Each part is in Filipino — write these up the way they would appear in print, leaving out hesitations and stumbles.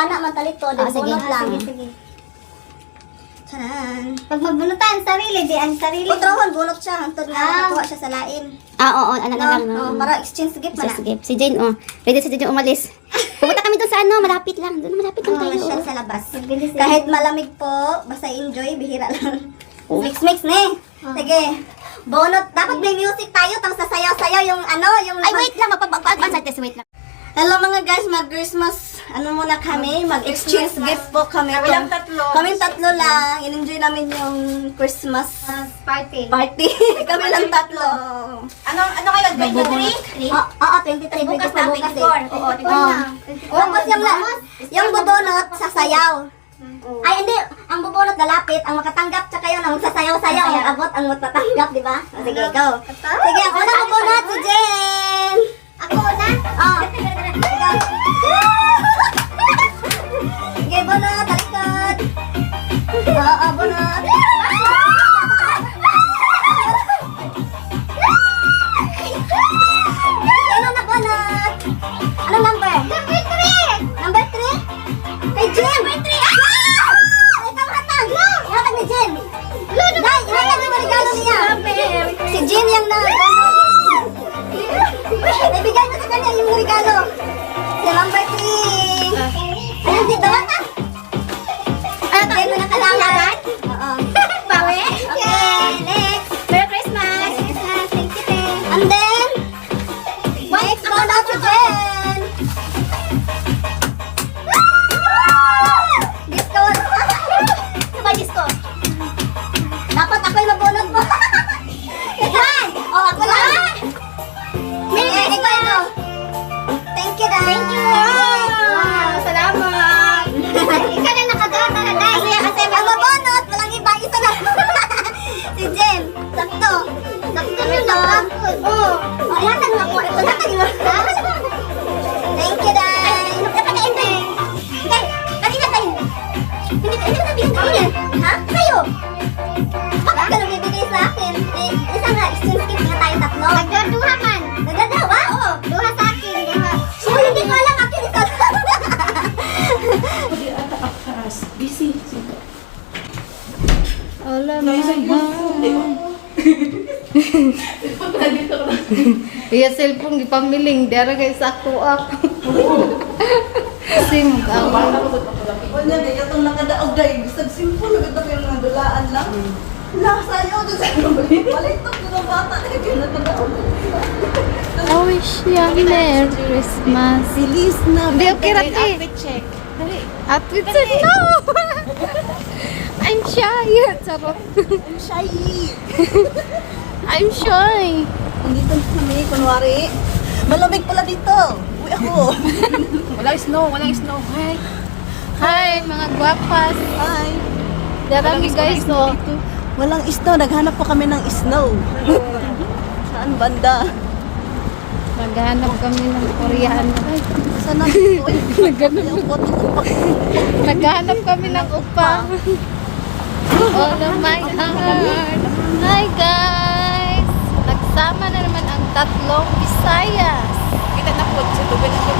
ana man talito, di sige. bunot lang. Sige. Tanan. Pag magbunutan, sarili, di ang sarili. Putrohon, bunot siya. Hantod nga, nakuha siya sa lain. Oo, ano na lang. No, para exchange gift man. Sige, si Jane, ready si Jane umalis. Pupunta kami doon sa malapit lang. Doon malapit lang tayo. Siya sa labas. Kahit malamig po, basta enjoy, bihira lang. Mix, ne. Sige. Bonot, dapat may music tayo, tapos sasayaw-sayaw yung yung... Ay, wait lang, magpapag-advance natin. Wait lang. Hello mga guys, mag-Christmas, muna kami, mag-exchange gift po kami. Kami lang tatlo. Kami tatlo lang, in-enjoy namin yung Christmas Party. kami lang tatlo. Ano kayo? 23? Oo, 23. Bukas na, 24. Oo, Tapos yung bubunot, sasayaw. Ay, hindi. Ang bubunot lalapit, ang makatanggap, tsaka yun, ang sasayaw-sayaw, ang abot, ang matatanggap, di ba? Sige, go. Sige, ako na bubunot, si Jen. Ako na? Oh. Sige, bunot, talikod. Oo, bunot. Sino na bunot? Anong number? Number 3. Number 3? Kay Jen. Number 3. Ikaw hatag. Hatag ni Jen. Dai, ihatag yung regalo niya. Si Jen yung na-bunot. Ibigay mo sa kanya yung regalo. Si number 3. Ayun, dito ba ka? Ibigay mo na kailangan. Oo. Pawe? Okay, next. Merry Christmas! Thank you, Jen. And then, next mo na si Jen. Disco. Sabay disco. Dapat ako'y mabunod mo. Yan! Oh, ako lang. Merry Christmas! Thank you, Dad. Thank you! Wow! Salamat! Ikaw na nakagata na dahil. Kasi ang mabunot, walang iba, isa na. Si Jen, sakto. Sakto nyo lang. Oo. Oh, ihatag mo ako. Ihatag mo. Thank you, Dad. Napakain tayo. Okay, kanina tayo. Hindi na bigyan tayo. Ha? Sa'yo? Bakit ka nang bibigay sa akin? Isa nga, exchange gift na tayo tatlo. Nagdaduha man. Nagdadawa? Oo. Duha sa akin. Duha. Oh, hindi ko alam akin isa. Busy. Alam Iya cellphone gipamiling dara kay sakto ako. Sim ka. Wala na, itong nakadaog dahil. Bisag simple, naganda ko yung mga dulaan lang. Sayo, doon sa baliktog ko ng bata. Kaya nakadaog. I wish you a Merry Christmas. Bilis na. Di okay ra ti. Outfit check. Dali. Outfit check no. I'm shy. Charot. I'm shy. I'm shy. Nandito kami, kunwari. Malamig pala dito. Uy ako. Walang snow. Hi. Hi mga gwapas. Hi. Darami guys oh. Walang snow. Naghanap po kami ng snow. Saan banda? Maghanap kami ng Koreano. Saan na? Uy, yung photo ko pa. Naghanap kami ng upa. Oh my heart. Hi guys. Nagsama na naman ang tatlong Visayas. Kita na po. Sa tubig na po.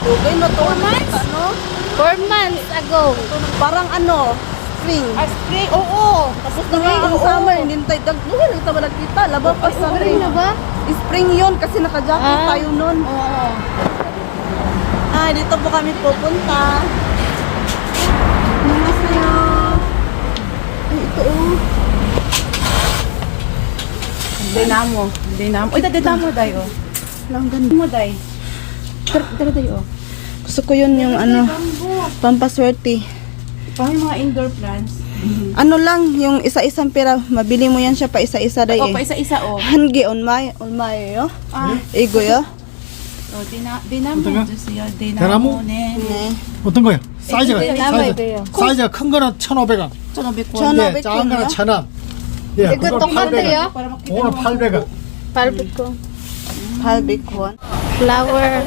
Tubig na to. Ano? 4 months ago. Parang ano? Spring. Spring? Oo. Tapos na nga ang summer. Hindi tayo dagduhin. Hindi tayo nakita. Laban pa sa Spring na ba? Spring yun kasi naka-jacket Ah. tayo nun. Oo. Ah, dito po kami pupunta. Namasayo. Ay, ito oh. Dinamo. Uy, dinamo dayo. Lang ganda mo day. Dara dayo. Gusto ko yun yung ano, pampaswerte. Pang yung mga indoor plants. Ano lang, yung isa-isang pera, mabili mo yan siya pa isa-isa day O, eh. pa isa-isa o. Hangi onmay yo. Igo yo. O, 디나모 주세요. 대나무? 디나모, 네. 네. 어떤 거요? 사이즈가 돼요. 사이즈가 큰 거는 1,500원. 1,500원. 예, 작은 거는 1,000원. 예, 이거 그걸 똑같아요? 800원. 오늘 800원. Palbit ko. Halbikuan. Flower.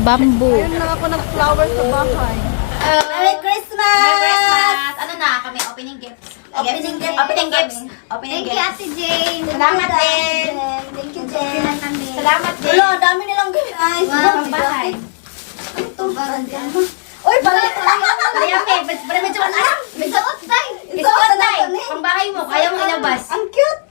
Bamboo. Ayun lang ako nag-flower sa bahay. Merry Christmas! Merry Christmas! Ano na kami? Opening gifts. Opening gifts. Opening gifts. Opening Thank you, gifts. Ate Jane. Salamat din. Thank you, Jen. Salamat din. Wala, dami nilang gift. Ay, Wow, pambahay. Ito ba? Uy, balik! Kaya para medyo isuot tay. Isuot tay. Pangbahay mo, kaya mo ilabas. Ang cute!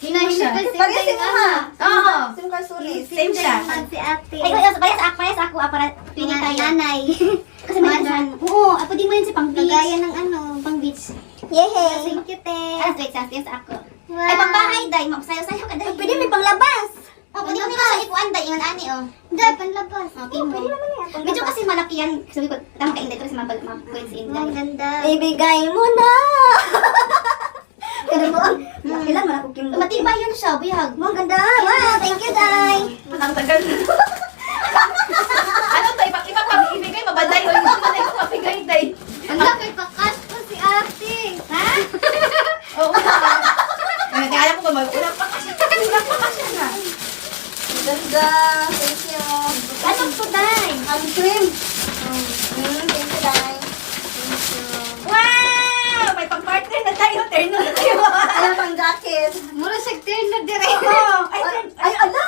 Hinahina kasi Paresin mo ha! Oo. Sim Carsolis. Same siya. Si ate. Ay, parehas ako, para pili tayo. Nanay. Kasi may oo, pwede mo yun si pang beach. Kagaya ng Pang beach. Yehey! Thank you, te. Ah, wait, sa ako. Wow. Ay, pangbahay, day. Sayo-sayo ka, day. Pwede may panglabas. Oh, pwede mo nila sa ipuan, day. Ingan ani, oh. Hindi, panlabas. Okay mo. Pwede naman yan. Medyo kasi malaki yan. Sabi ko, tama ka, Inday. Kasi mabagay si Inday. Ang ganda. Ibigay mo na! Ganun mo. Kailan mo na cooking mo? Matibay yun siya, bihag. Ang ganda. Wow, thank you, Day. Ang tagal. Ano tayo? Iba pang ibigay, mabaday. O hindi mo na ito mabigay, day. Ang laki pakas po si ate. Ha? Oo. Kaya ko ba mag-ulang pa kasi. Ulang pa kasi na. Ang ganda. Thank you. Ano po, day? Ang cream. Thank you, Day. Thank you. Wow! May pang-partner na tayo. Terno na tayo. Ano pang jacket? Mura siya turn na dire. Ay, ala!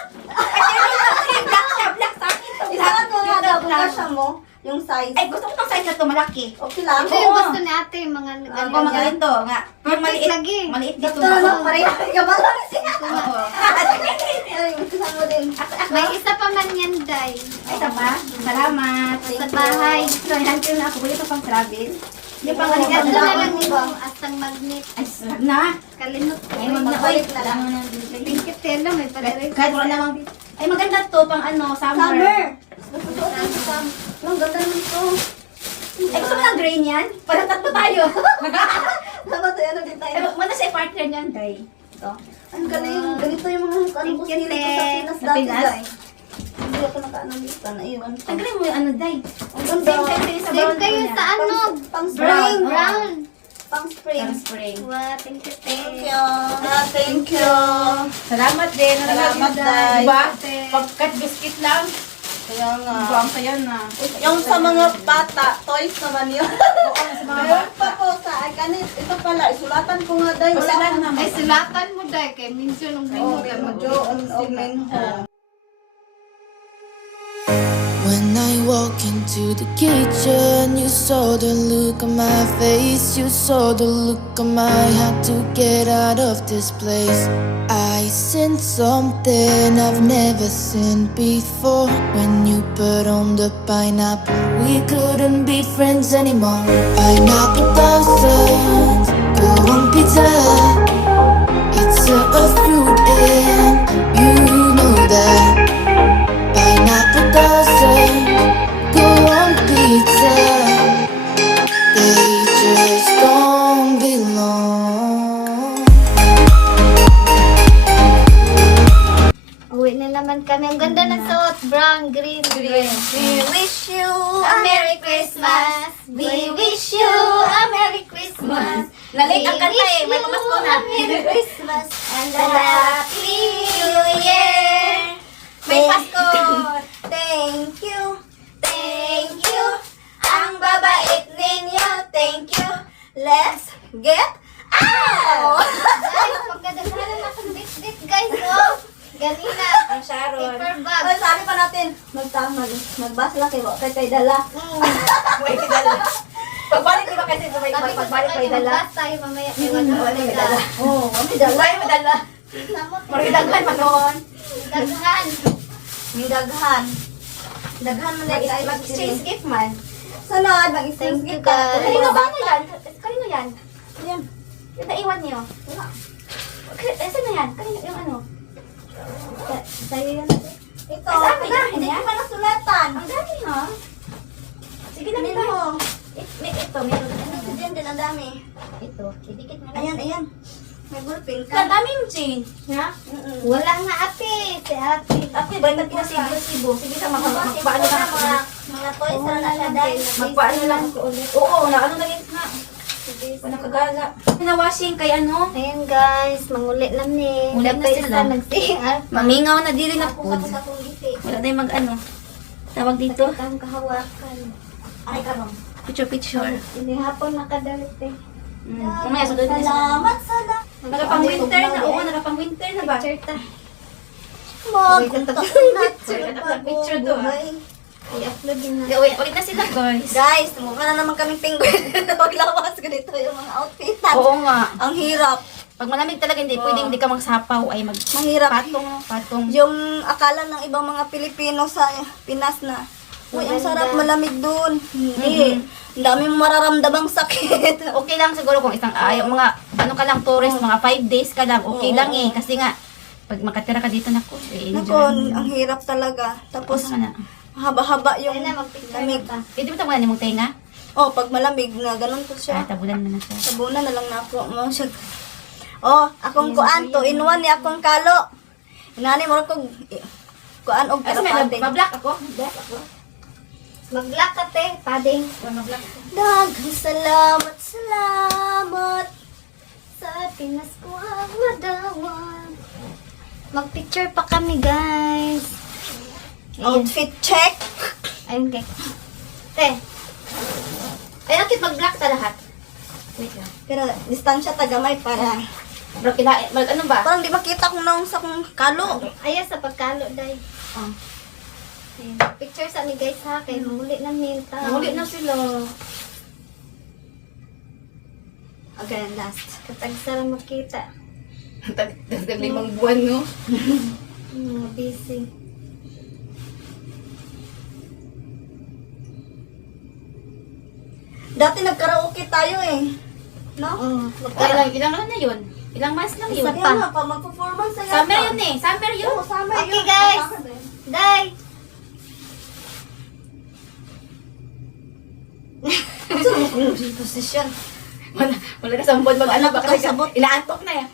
Black siya, black sa akin to. Isahan mo nga daw, bukas mo yung size. Ay, gusto ko tong size na to, malaki. Okay lang. Ito yung gusto ni ate, mga Oo, magaling to. Nga. Pero maliit. lagi. Maliit dito. Ito na, pareha. Gabala na siya. Oo. Ay, gustuhan mo din. May isa pa man yan, Day. Ay, isa pa. Salamat. Sa bahay. So, hantil na ako. Buli pa pang travel. Yung pang Ito aligat na lang mo. Asang magnet. Ay, sarap na. Kalimot ko. Ay, Magbalik na lang. Pink Telo, may Kahit wala namang... Ay, maganda to pang ano, summer. Summer. Susuot ang sam. Ang ganda naman ito. Ay, gusto mo ng gray niyan? Parang tatlo tayo. Dapat ay ano din Ay, tayo. muna siya partner niyan, Day. Ito. Ang galing. Ganito yung mga ano ko Thank you, sinili ko sa Pinas Sa dati, Pinas? Day. Hindi ako nakaano dito. Naiwan ko. Ang galing mo yung ano, Day. Ang ganda. Same sa brown niya. Pang Brown. spring. Brown. Pang spring. Pang spring. Wow, thank you. Thank you. Thank you. Salamat din. Salamat, Day. Diba? Pagkat biscuit lang. Kaya nga. Buwang sayo na. Yung sa mga bata, toys naman yun. Oo, sa mga Meron pa po sa ganit. Ito pala, isulatan ko nga dahil. Isulat naman. Ay, Sulatan mo dahil kay Minsun ng oh, medyo Minho. When I walk into the kitchen, you saw the look on my face. You saw the look on my had to get out of this place. I seen something I've never seen before. When you put on the pineapple, we couldn't be friends anymore. Pineapple thousands, go on pizza. It's a fruit and you know that. Pineapple doesn't go on pizza. They just don't belong. Uwi na naman kami. Ang ganda ng suot. Brown, green. We wish you a Merry Christmas. We wish you a Merry Christmas. Lalit ang kanta eh. May pamasko na. Merry Christmas and a Happy New Year. May Pasko. Thank you. Thank you. Ang babait ninyo. Thank you. Let's get out! Ay, pagkadagdagan na sa bit-bit, guys. Oh, ganina. Ang Sharon. Paper bag. Ay, sabi pa natin, magbasa lang kayo. Kaya dala. May dala. Pagbalik di ba kasi pagbalik may dala. Magbasa tayo mamaya. Wala May dala. Oo, may dala. May dala. Maridaghan pa noon. Daghan. May daghan. Daghan mo na Mag-exchange gift man. Sunod, mag-exchange gift ka. Kanino yan? Kanino yan? Yan. Yung naiwan niyo. Saan na yan? Kanino yung ano? Sa'yo yan. Ito, Ay, sa amin na. hindi ko pa nasulatan. Ang dami ha? Sige na Tingnan mo. Ito, meron. Ito din, ang dami. Ito. Idikit mo na. Ayan, ayan. May ballpen ka. Ang dami yung chain. Ha? Wala nga ate. Si ate. Ako, balikat pinasibo-sibo. Sige sa magpaano lang ako. Mga toys na siya dahil. Magpaano lang ako ulit. Oo, na ano na yun nga. Nakagala. Pinawashing kay ano? Ayan guys, mangulit lang ni. Ulit na sila. Nagsingal. Mamingaw na dili na po. Ako sa kong giti. Wala tayong mag-ano. Tawag dito. Ang kahawakan. Ay, karong. Picture. Hindi hapon nakadalit eh. Mamaya sa doon. Salamat, salamat. Nagapang-winter na. Oo, nagapang-winter na ba? Mo, kung Picture to, ha? I-upload din na. Ulit na sila, guys. Guys, mukha na naman kaming penguin. Maglawas ganito yung mga outfit. Oo nga. Ang hirap. Pag malamig talaga, pwedeng hindi ka magsapaw. Ay, Mahirap. patong. Yung akala ng ibang mga Pilipino sa Pinas na, uy, ang sarap malamig doon. Hindi. Ang dami mong mararamdamang sakit. Okay lang siguro kung mga, ano ka lang, tourist, mga 5 days ka lang, okay lang eh. Kasi nga, pag makatira ka dito, naku, Nako, ang hirap talaga. Tapos, na. haba-haba yung lamig. Pwede mo tabunan yung tenga? Oh, pag malamig na, ganun ko siya. Tabunan mo na siya. Sabunan na lang na ako mo siya. Oh, akong kuan to, in one ni akong kalo. Inani mo ko kuan og Kasi may kalapate. mablock ako. Mag-black ka te, pading. Mablock. Daghang salamat, salamat. Sa Pinas ko ang madawat. Mag-picture pa kami, guys. Outfit check. Ayun, guys. Te, Ay, nakit mag-block sa lahat. Wait lang. pero distansya tagamay para Bro, ano ba? parang di makita kung naong sa kong kalo. Ayaw sa pagkalo, day. Oh. Ayan. Picture sa ni guys ha, kay mahuli ng minta. Nahuli na sila. Okay, last. Katag sara makita. Tapos 5 buwan, no? Busy. Dati nagkaraoke tayo eh. No? Ilang ano na yun? Ilang months lang yun? Isa pa. Nga pa, mag-performance sa Summer yun eh. Summer yun. Oo, summer Okay, yun. guys. Day! Position. Wala ka sambon mag ano ba? Wala ka sabot. Inaantok na yan.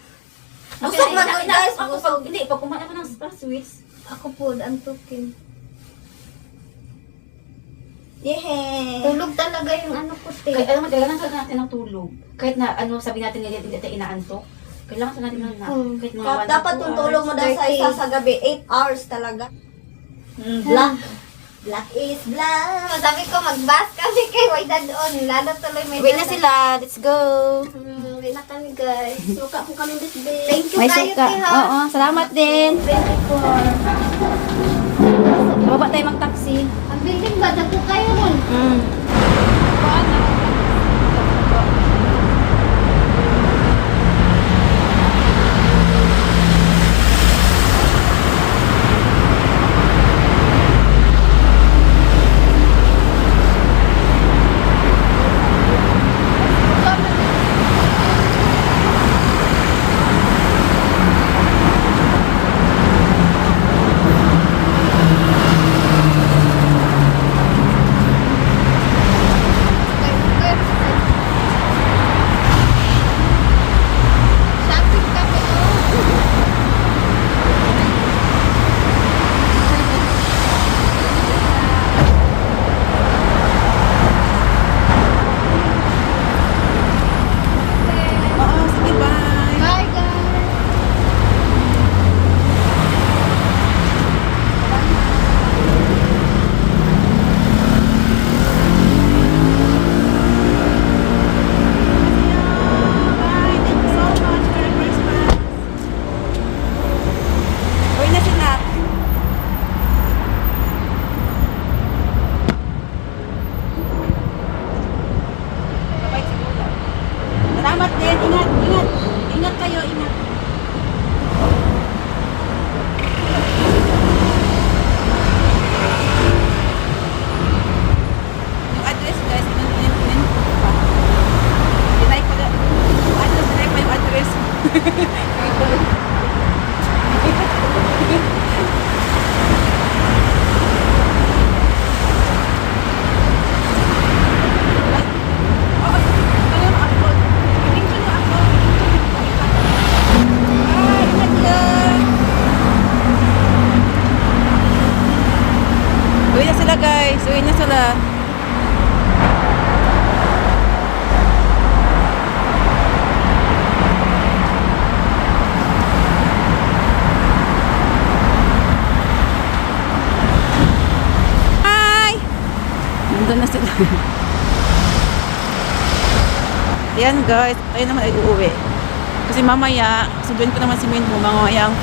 Busog man yun, guys, Ako busog. pag, hindi, pag kumain ako ng sweets. Ako po, antukin. Yehey. Tulog talaga yung ano ko, te. Kahit alam mo, kailangan talaga natin ng tulog. Kahit na ano, sabi natin nga hindi tayo inaantok. Kailangan sa natin ng kahit mga 1 to 2 Dapat yung tulog mo daw sa 30. isa sa gabi, 8 hours talaga. Black. Black is black. Sabi ko, mag-bath kami kay Wayda doon. Lalo tuloy may Wait na sila, let's go. Wait na kami, guys. Suka po kami this day. Thank you May kayo, suka. te, ha. Oo, salamat din. 24. Baba tayo mag-taxi. Ang building ba? Dako kayo nun. Shopping kami, oh. Oo, sige, bye. Bye, guys. Bye. Thank you so much. Merry Christmas. Uwi na sila. Bye-bye siguro. Salamat din. Ingat, ingat. Ingat kayo, ingat. Yung address, guys, in pa. Tinay ko na. Yung address, tinay pa yung address. Oh, ano yung upload? I-mention yung upload. Ah, ingat lang. Uwi na sila, guys. Uwi na sila. Hi! Nandun na sila. Ayan guys, ayun naman ay uuwi. Kasi mamaya, sunduin ko naman si Minho, mamaya ang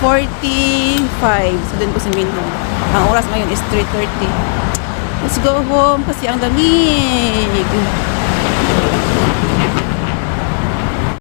3:45. So, doon ko si Minho. Ang oras ngayon is 3:30. Let's go home kasi ang lamig.